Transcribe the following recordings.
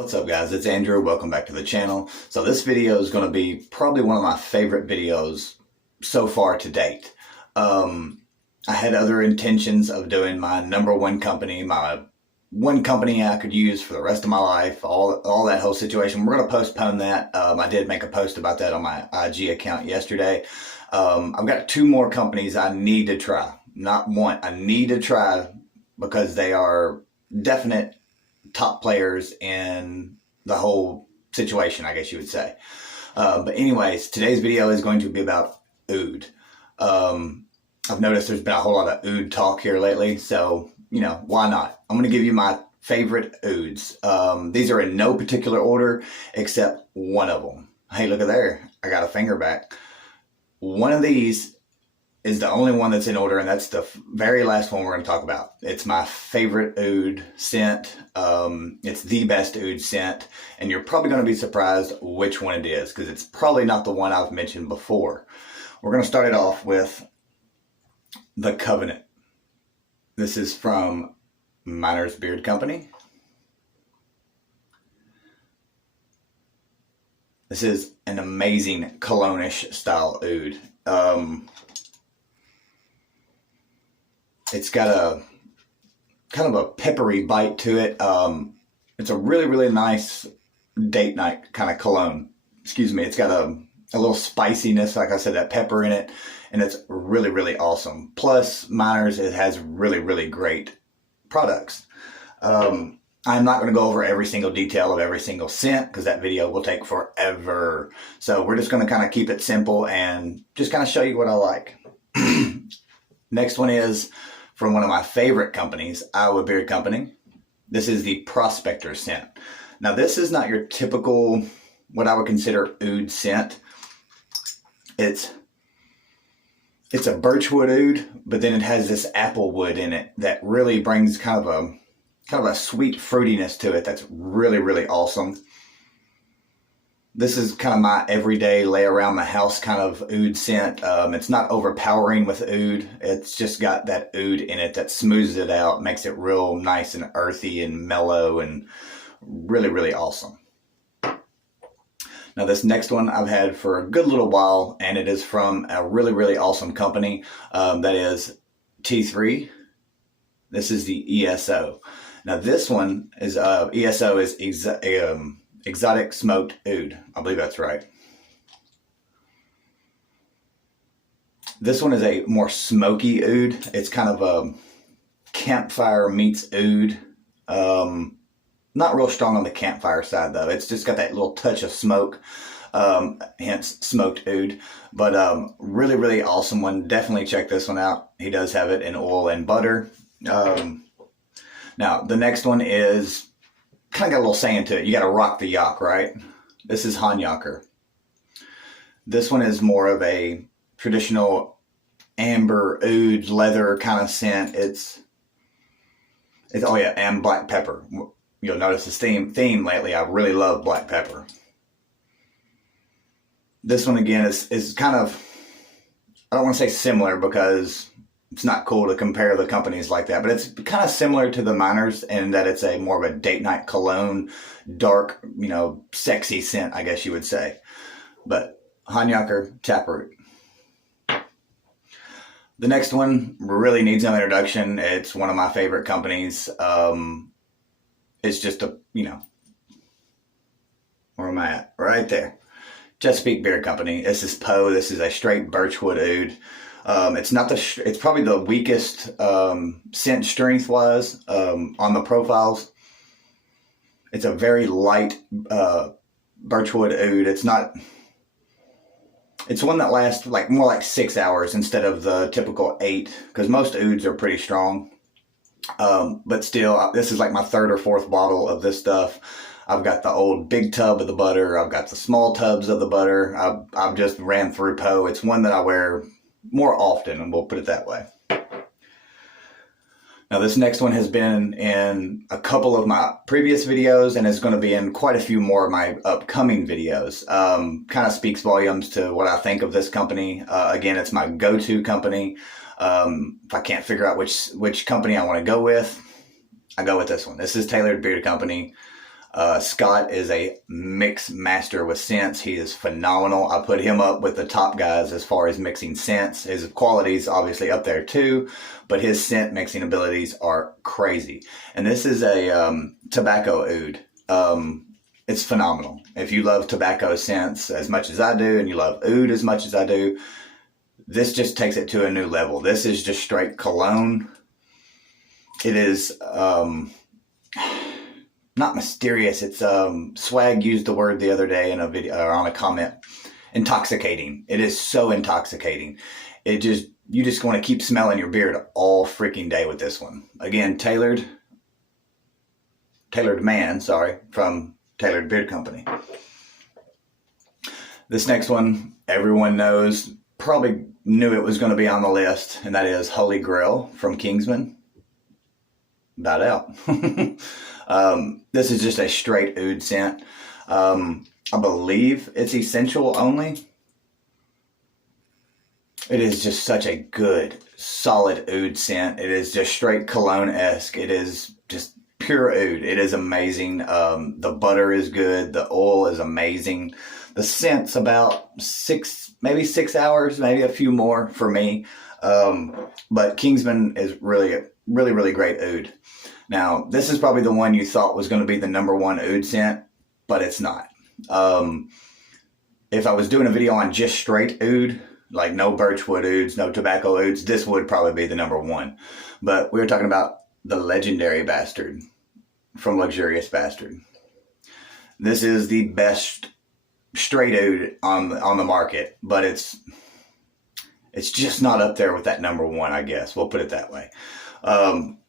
What's up guys, it's Andrew. Welcome back to the channel. So this video is going to be probably one of my favorite videos so far to date. I had other intentions of doing my number one company, my one company I could use for the rest of my life, all that whole situation. We're going to postpone that. I did make a post about that on my IG account yesterday. I've got two more companies I need to try. Not one, I need to try because they are definite top players in the whole situation, I guess you would say. But anyways, today's video is going to be about OUD. I've noticed there's been a whole lot of OUD talk here lately, so, you know, why not? I'm going to give you my favorite OUDs. These are in no particular order except one of them. Hey, look at there. I got a finger back. One of these is the only one that's in order, and that's the very last one we're going to talk about. It's my favorite OUD scent. It's the best OUD scent, and you're probably going to be surprised which one it is, because it's probably not the one I've mentioned before. We're going to start it off with the Covenant. This is from Miner's Beard Company. This is an amazing cologne-ish style OUD. It's got a kind of a peppery bite to it. It's a really, really nice date night kind of cologne. Excuse me. It's got a little spiciness, like I said, that pepper in it, and it's really, really awesome. Plus, Miner's, it has really, really great products. I'm not going to go over every single detail of every single scent because that video will take forever. So we're just going to kind of keep it simple and just kind of show you what I like. Next one is from one of my favorite companies, Agarwood Beard Company. This is the Prospector scent. Now this is not your typical, what I would consider OUD scent. It's a birchwood OUD, but then it has this apple wood in it that really brings kind of a sweet fruitiness to it that's really, really awesome. This is kind of my everyday lay around the house kind of OUD scent. It's not overpowering with OUD. It's just got that OUD in it that smooths it out, makes it real nice and earthy and mellow and really, really awesome. Now this next one I've had for a good little while, and it is from a really, really awesome company. That is T3. This is the ESO. Now this one is, ESO is Exotic Smoked OUD. I believe that's right. This one is a more smoky OUD. It's kind of a campfire meets OUD. Not real strong on the campfire side though. It's just got that little touch of smoke, hence smoked OUD. But really, really awesome one. Definitely check this one out. He does have it in oil and butter. Now the next one is kind of got a little saying to it. You got to rock the yak, right? This is Hanyaker. This one is more of a traditional amber oud leather kind of scent. It's oh yeah, and black pepper. You'll notice the theme lately. I really love black pepper. This one again is kind of, I don't want to say similar because it's not cool to compare the companies like that, but it's kind of similar to the Miner's in that it's a more of a date night cologne, dark, you know, sexy scent, I guess you would say. But Hanyaker Taproot. The next one really needs no introduction. It's one of my favorite companies. It's just a, you know, where am I at? Right there. Chesapeake Beard Company. This is Poe. This is a straight birchwood OUD. It's probably the weakest scent strength wise on the profiles. It's a very light birchwood OUD. It's one that lasts more like 6 hours instead of the typical 8, because most OUDs are pretty strong. But still, this is like my third or fourth bottle of this stuff. I've got the old big tub of the butter. I've got the small tubs of the butter. I've just ran through Poe. It's one that I wear more often, and we'll put it that way. Now this next one has been in a couple of my previous videos and is going to be in quite a few more of my upcoming videos. Kind of speaks volumes to what I think of this company. Again, it's my go-to company. If I can't figure out which company I want to go with, I go with this one. This is Tailored Beard Company. Scott is a mix master with scents. He is phenomenal. I put him up with the top guys as far as mixing scents. His quality's obviously up there too, but his scent mixing abilities are crazy. And this is a tobacco oud. It's phenomenal. If you love tobacco scents as much as I do, and you love oud as much as I do, this just takes it to a new level. This is just straight cologne. It is not mysterious. It's Swag used the word the other day in a video or on a comment. Intoxicating. It is so intoxicating. You just want to keep smelling your beard all freaking day with this one. Again, Tailored Man, from Tailored Beard Company. This next one, everyone knows, probably knew it was going to be on the list, and that is Holy Grail from Kingsman. About out. This is just a straight oud scent. I believe it's essential only. It is just such a good, solid oud scent. It is just straight cologne-esque. It is just pure oud. It is amazing. The butter is good. The oil is amazing. The scent's about maybe 6 hours, maybe a few more for me. But Kingsman is really, really great oud. Now, this is probably the one you thought was going to be the #1 oud scent, but it's not. If I was doing a video on just straight oud, like no birchwood ouds, no tobacco ouds, this would probably be the #1. But we were talking about the Legendary Bastard from Luxurious Bastard. This is the best straight oud on the market, but it's just not up there with that #1, I guess. We'll put it that way.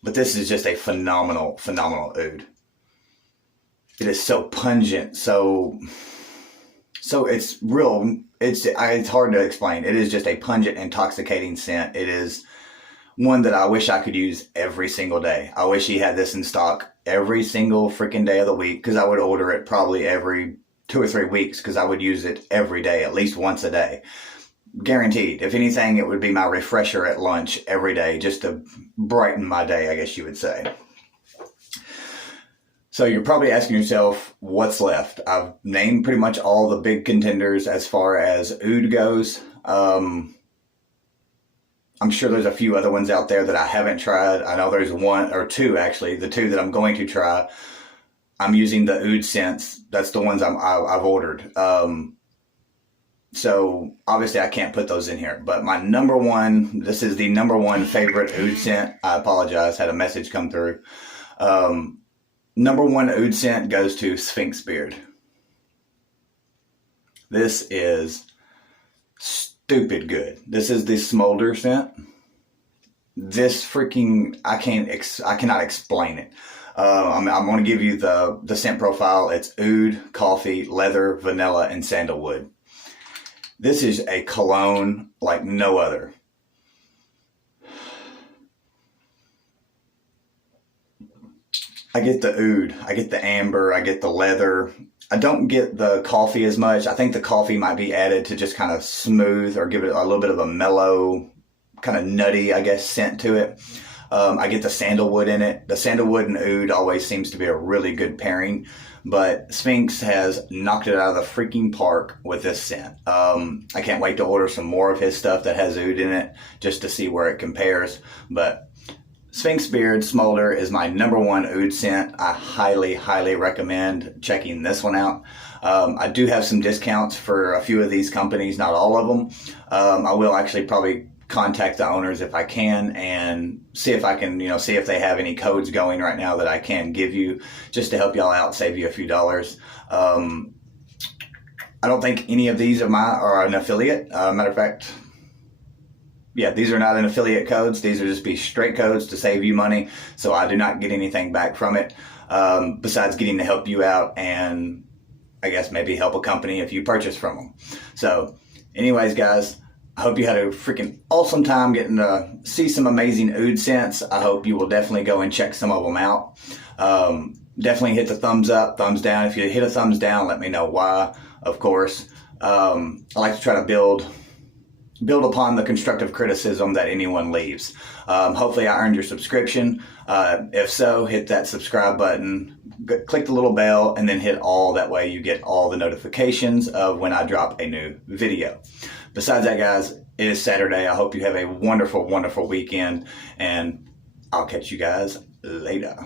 But this is just a phenomenal oud. It is so pungent, so it's real. It's hard to explain. It is just a pungent, intoxicating scent. It is one that I wish I could use every single day. I wish he had this in stock every single freaking day of the week, because I would order it probably every 2 or 3 weeks, because I would use it every day, at least once a day. Guaranteed. If anything, it would be my refresher at lunch every day, just to brighten my day, I guess you would say. So you're probably asking yourself, what's left? I've named pretty much all the big contenders as far as oud goes. I'm sure there's a few other ones out there that I haven't tried. I know there's 1 or 2, actually. The 2 that I'm going to try, I'm using the oud scents. That's the ones I've ordered. So obviously I can't put those in here, but my #1, this is the #1 favorite oud scent. I apologize, had a message come through. #1 oud scent goes to Sphinx Beard. This is stupid good. This is the Smolder scent. This freaking, I cannot explain it. I'm going to give you the scent profile. It's oud, coffee, leather, vanilla, and sandalwood. This is a cologne like no other. I get the oud, I get the amber, I get the leather. I don't get the coffee as much. I think the coffee might be added to just kind of smooth or give it a little bit of a mellow, kind of nutty, I guess, scent to it. I get the sandalwood in it. The sandalwood and oud always seems to be a really good pairing, but Sphinx has knocked it out of the freaking park with this scent. I can't wait to order some more of his stuff that has oud in it just to see where it compares. But Sphinx Beard Smolder is my #1 oud scent. I highly recommend checking this one out. I do have some discounts for a few of these companies, not all of them. I will actually probably contact the owners if I can and see if I can, see if they have any codes going right now that I can give you just to help y'all out, save you a few dollars. I don't think any of these are an affiliate. Matter of fact, yeah, these are not an affiliate codes. These are just be straight codes to save you money. So I do not get anything back from it, besides getting to help you out and I guess maybe help a company if you purchase from them. So anyways, guys, I hope you had a freaking awesome time getting to see some amazing oud scents. I hope you will definitely go and check some of them out. Definitely hit the thumbs up, thumbs down. If you hit a thumbs down, let me know why, of course. I like to try to build build upon the constructive criticism that anyone leaves. Hopefully I earned your subscription. If so, hit that subscribe button, click the little bell, and then hit all. That way you get all the notifications of when I drop a new video. Besides that, guys, it is Saturday. I hope you have a wonderful, wonderful weekend, and I'll catch you guys later.